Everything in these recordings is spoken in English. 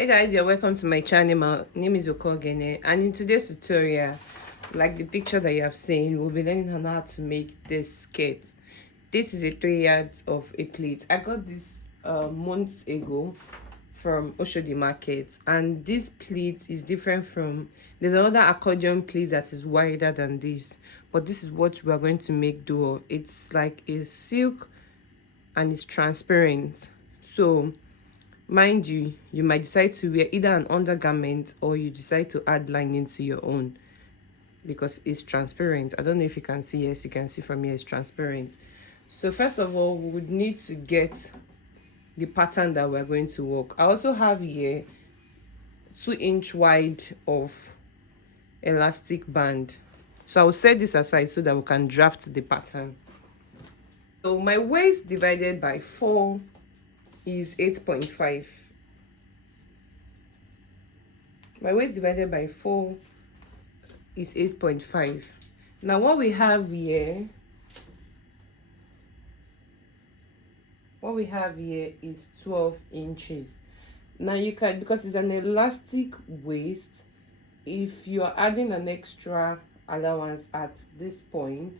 Hey guys, you're welcome to my channel. My name is Okogene, and in today's tutorial, like the picture that you have seen, we'll be learning on how to make this skirt. This is a 3 yards of a pleat. I got this months ago from Oshodi Market, and this pleat is different from, there's another accordion pleat that is wider than this, but this is what we are going to make do of. It's like a silk and it's transparent. So mind you, you might decide to wear either an undergarment or you decide to add lining to your own because it's transparent. I don't know if you can see. Yes, you can see from here it's transparent. So first of all, we would need to get the pattern that we're going to work. I also have here 2-inch wide of elastic band. So I will set this aside so that we can draft the pattern. So my waist divided by 4 is 8.5. My waist divided by 4 is 8.5. Now what we have here is 12 inches. Now you can, because it's an elastic waist, if you're adding an extra allowance at this point,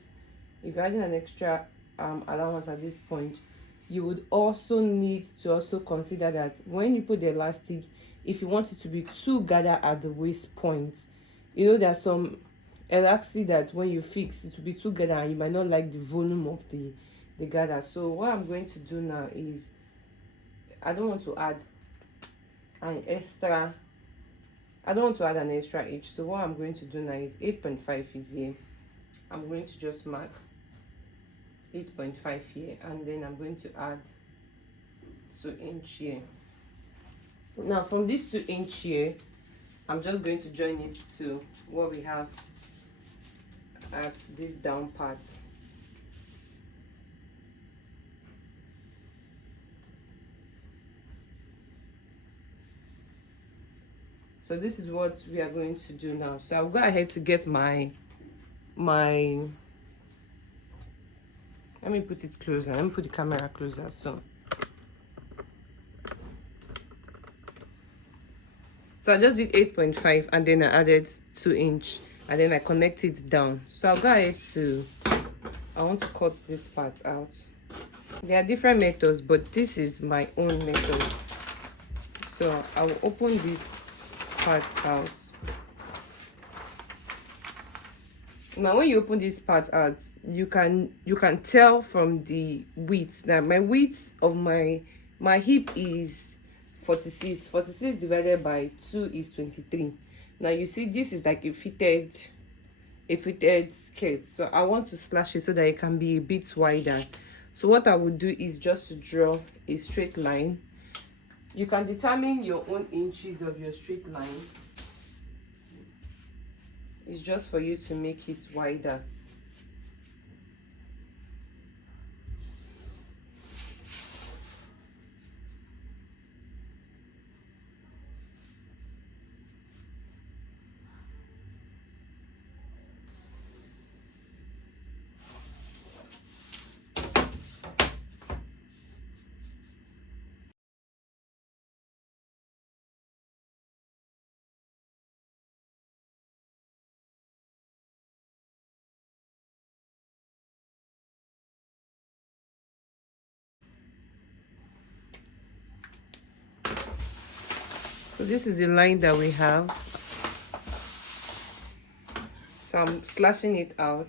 you would also need to also consider that when you put the elastic, if you want it to be too gathered at the waist point, you know there's some elastic that when you fix it will be too gathered and you might not like the volume of the gather. So what I'm going to do now is, I don't want to add an extra inch. So what I'm going to do now is 8.5 is here. I'm going to just mark 8.5 here, and then I'm going to add 2 inch here. Now from this 2 inch here, I'm just going to join it to what we have at this down part. So this is what we are going to do now. So I'll go ahead to get my let me put it closer. Let me put the camera closer. So I just did 8.5 and then I added 2 inch and then I connected it down. So I'll go ahead to, I want to cut this part out. There are different methods, but this is my own method. So I will open this part out. Now when you open this part out, you can tell from the width. Now my width of my hip is 46 divided by 2 is 23. Now you see this is like a fitted skirt, so I want to slash it so that it can be a bit wider. So what I would do is just to draw a straight line. You can determine your own inches of your straight line. It's just for you to make it wider. So this is the line that we have. So I'm slashing it out.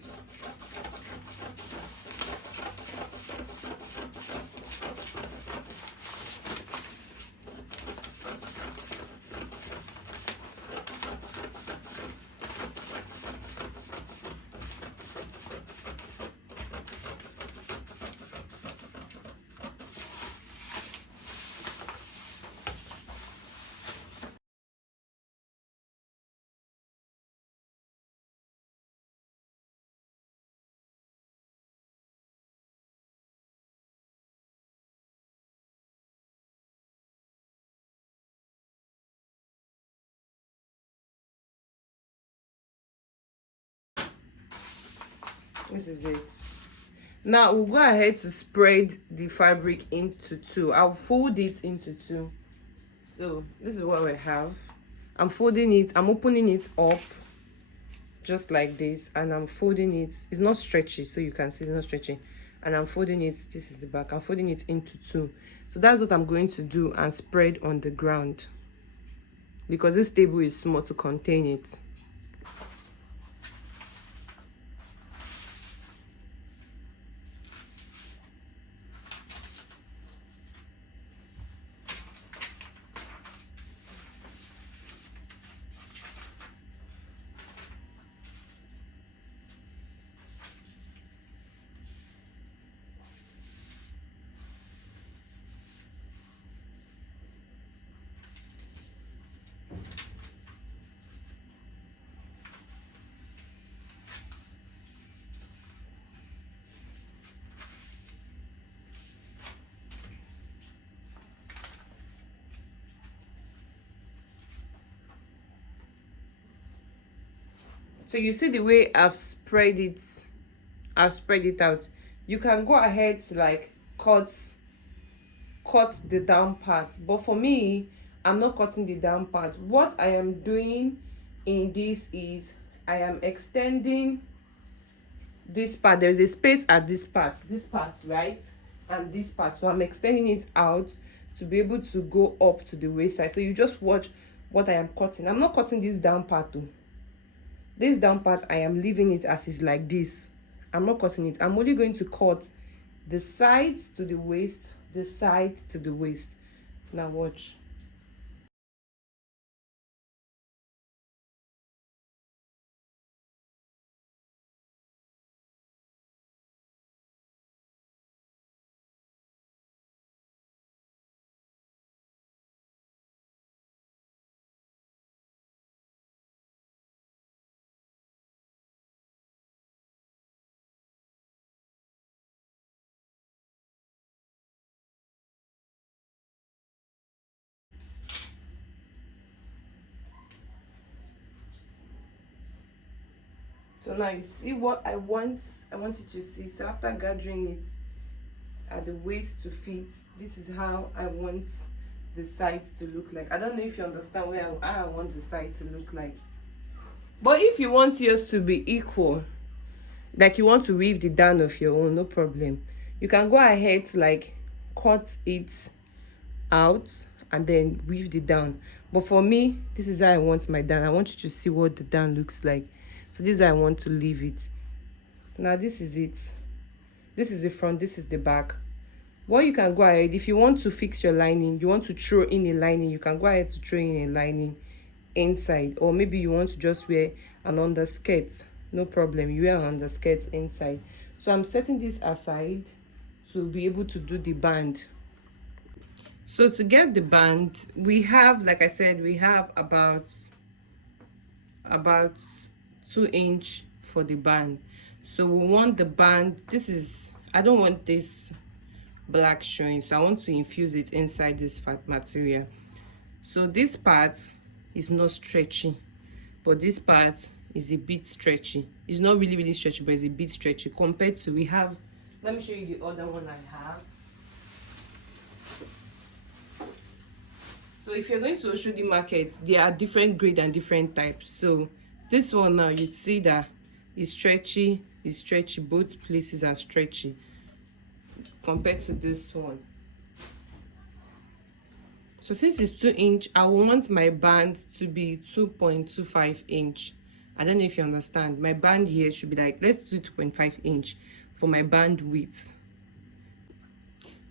This is it. Now we'll go ahead to spread the fabric into two. I'll fold it into two. So this is what we have. I'm folding it, I'm opening it up just like this, and I'm folding it. It's not stretchy, so you can see it's not stretchy. And I'm folding it, this is the back, I'm folding it into two. So that's what I'm going to do and spread on the ground, because this table is small to contain it. So you see the way I've spread it out. You can go ahead to like cut the down part, but for me, I'm not cutting the down part. What I am doing in this is I am extending this part. There's a space at this part, right, and this part, so I'm extending it out to be able to go up to the waist side. So you just watch what I am cutting. I'm not cutting this down part though. This down part, I am leaving it as is like this. I'm not cutting it. I'm only going to cut the sides to the waist, the side to the waist. Now watch. So now you see what I want you to see. So after gathering it at the waist to fit, this is how I want the sides to look like. I don't know if you understand how I want the side to look like. But if you want yours to be equal, like you want to weave the down of your own, no problem. You can go ahead to like cut it out and then weave the down. But for me, this is how I want my down. I want you to see what the down looks like. So this is how I want to leave it. Now this is it. This is the front, this is the back. What you can go ahead, if you want to fix your lining, you want to throw in a lining, you can go ahead to throw in a lining inside. Or maybe you want to just wear an underskirt, no problem, you wear an underskirt inside. So I'm setting this aside to be able to do the band. So to get the band, we have, like I said, we have about 2 inch for the band. So we want the band, this is, I don't want this black showing, so I want to infuse it inside this fat material. So this part is not stretchy, but this part is a bit stretchy. It's not really stretchy, but it's a bit stretchy compared to, we have, let me show you the other one I have. So if you're going to Oshodi market, there are different grade and different types. So this one now, you'd see that it's stretchy, both places are stretchy compared to this one. So since it's 2 inch, I want my band to be 2.25 inch. I don't know if you understand. My band here should be like, let's do 2.5 inch for my band width.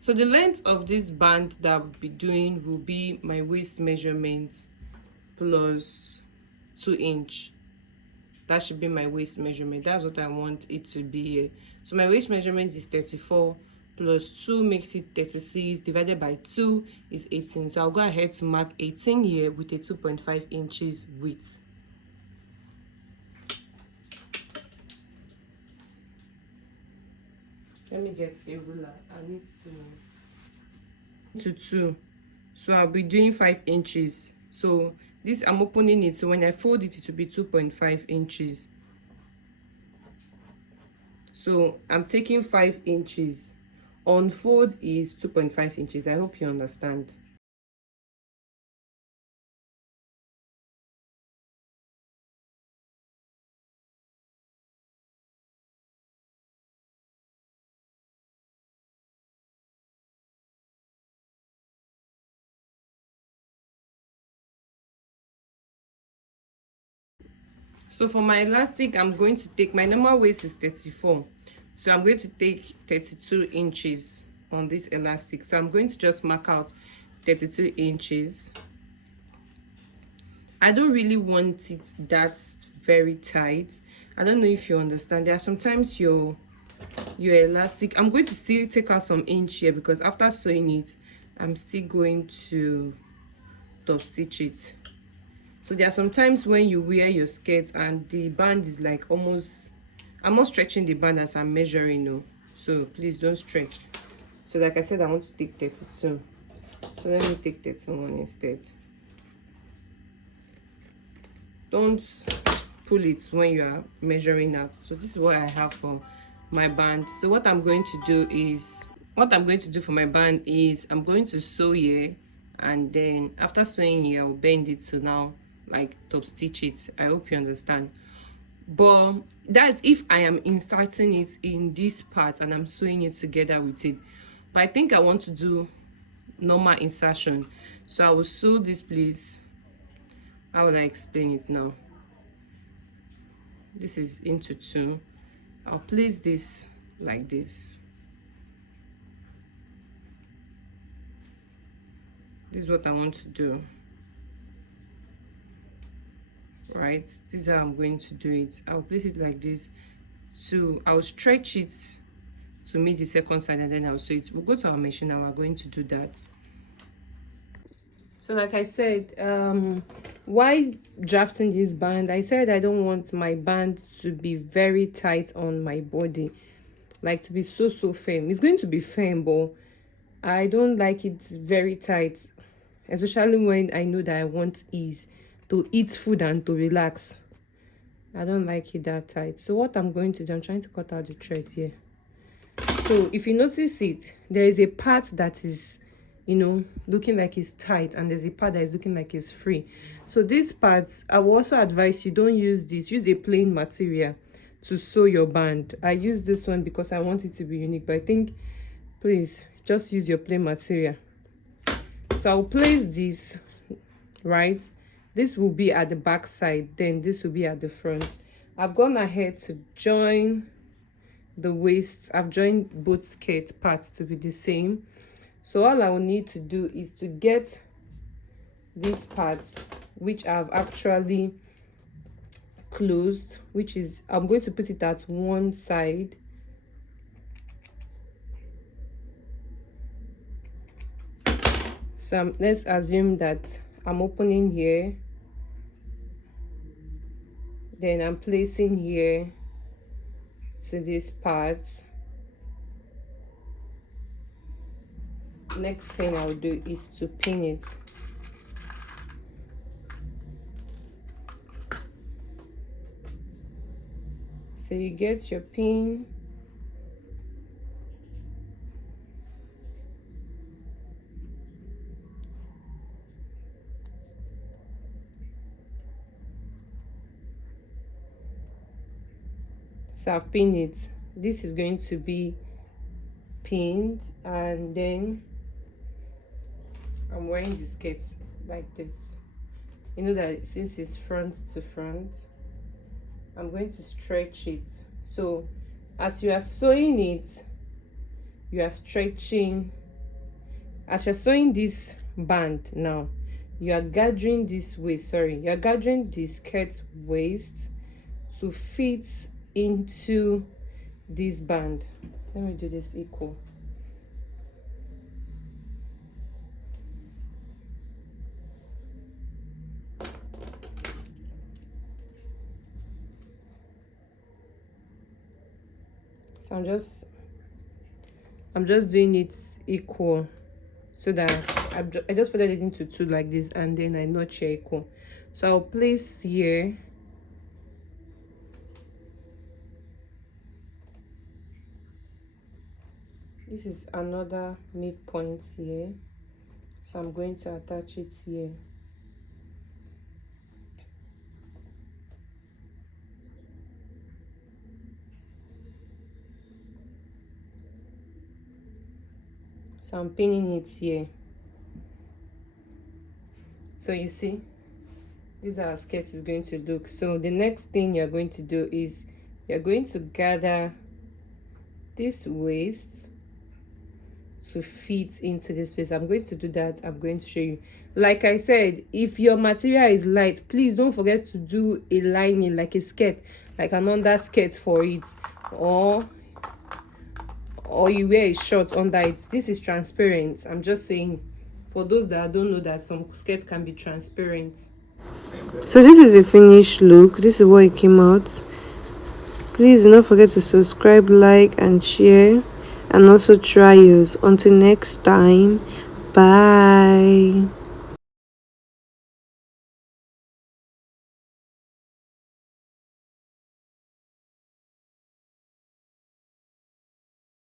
So the length of this band that I'll be doing will be my waist measurement plus 2 inch. That should be my waist measurement. That's what I want it to be here. So my waist measurement is 34 plus 2 makes it 36, divided by 2 is 18. So I'll go ahead to mark 18 here with a 2.5 inches width. Let me get a ruler. I need to 2. So I'll be doing 5 inches. So this, I'm opening it, so when I fold it, it will be 2.5 inches. So I'm taking 5 inches. Unfold is 2.5 inches. I hope you understand. So for my elastic, I'm going to take, my normal waist is 34, so I'm going to take 32 inches on this elastic. So I'm going to just mark out 32 inches. I don't really want it that very tight. I don't know if you understand. There are sometimes your elastic, I'm going to still take out some inch here, because after sewing it, I'm still going to top stitch it. So there are sometimes when you wear your skirt and the band is like almost, I'm not stretching the band as I'm measuring, no. So please don't stretch. So like I said, I want to take 32. So let me take 31 instead. Don't pull it when you are measuring out. So this is what I have for my band. So what I'm going to do for my band is I'm going to sew here, and then after sewing here, I'll bend it to now like top stitch it. I hope you understand. But that's if I am inserting it in this part and I'm sewing it together with it. But I think I want to do normal insertion, so I will sew this place. How will I explain it now? This is into 2. I'll place this like this. This is what I want to do, right? This is how I'm going to do it. I'll place it like this. So I'll stretch it to meet the second side, and then I'll sew it. We'll go to our machine and we're going to do that. So like I said, why drafting this band? I said I don't want my band to be very tight on my body, like to be so firm. It's going to be firm, but I don't like it very tight, especially when I know that I want ease to eat food and to relax. I don't like it that tight. So what I'm going to do, I'm trying to cut out the thread here. So if you notice it, there is a part that is, you know, looking like it's tight, and there's a part that is looking like it's free. So this part, I will also advise you don't use this. Use a plain material to sew your band. I use this one because I want it to be unique, but I think please just use your plain material. So I'll place this, right? This will be at the back side, then this will be at the front. I've gone ahead to join the waist. I've joined both skirt parts to be the same. So all I will need to do is to get these parts, which I've actually closed, which is, I'm going to put it at one side. So let's assume that I'm opening here, then I'm placing here to this part. Next thing I'll do is to pin it. So you get your pin, so I've pinned it. This is going to be pinned, and then I'm wearing the skirt like this. You know that since it's front to front, I'm going to stretch it. So as you are sewing it, you are stretching. As you're sewing this band now, you are gathering this waist, you are gathering the skirt waist to fit into this band. Let me do this equal. So I'm just doing it equal, so that I just folded it into 2 like this, and then I notch here equal. So I'll place here. This is another midpoint here, so I'm going to attach it here. So I'm pinning it here. So you see, This is how our skirt is going to look. So the next thing you're going to do is you're going to gather this waist to fit into this space. I'm going to do that. I'm going to show you. Like I said, if your material is light, please don't forget to do a lining, like a skirt, like an underskirt for it, or you wear a short under it. This is transparent. I'm just saying, for those that don't know, that some skirt can be transparent. So this is a finished look. This is what it came out. Please do not forget to subscribe, like and share, and also try yours. Until next time, bye.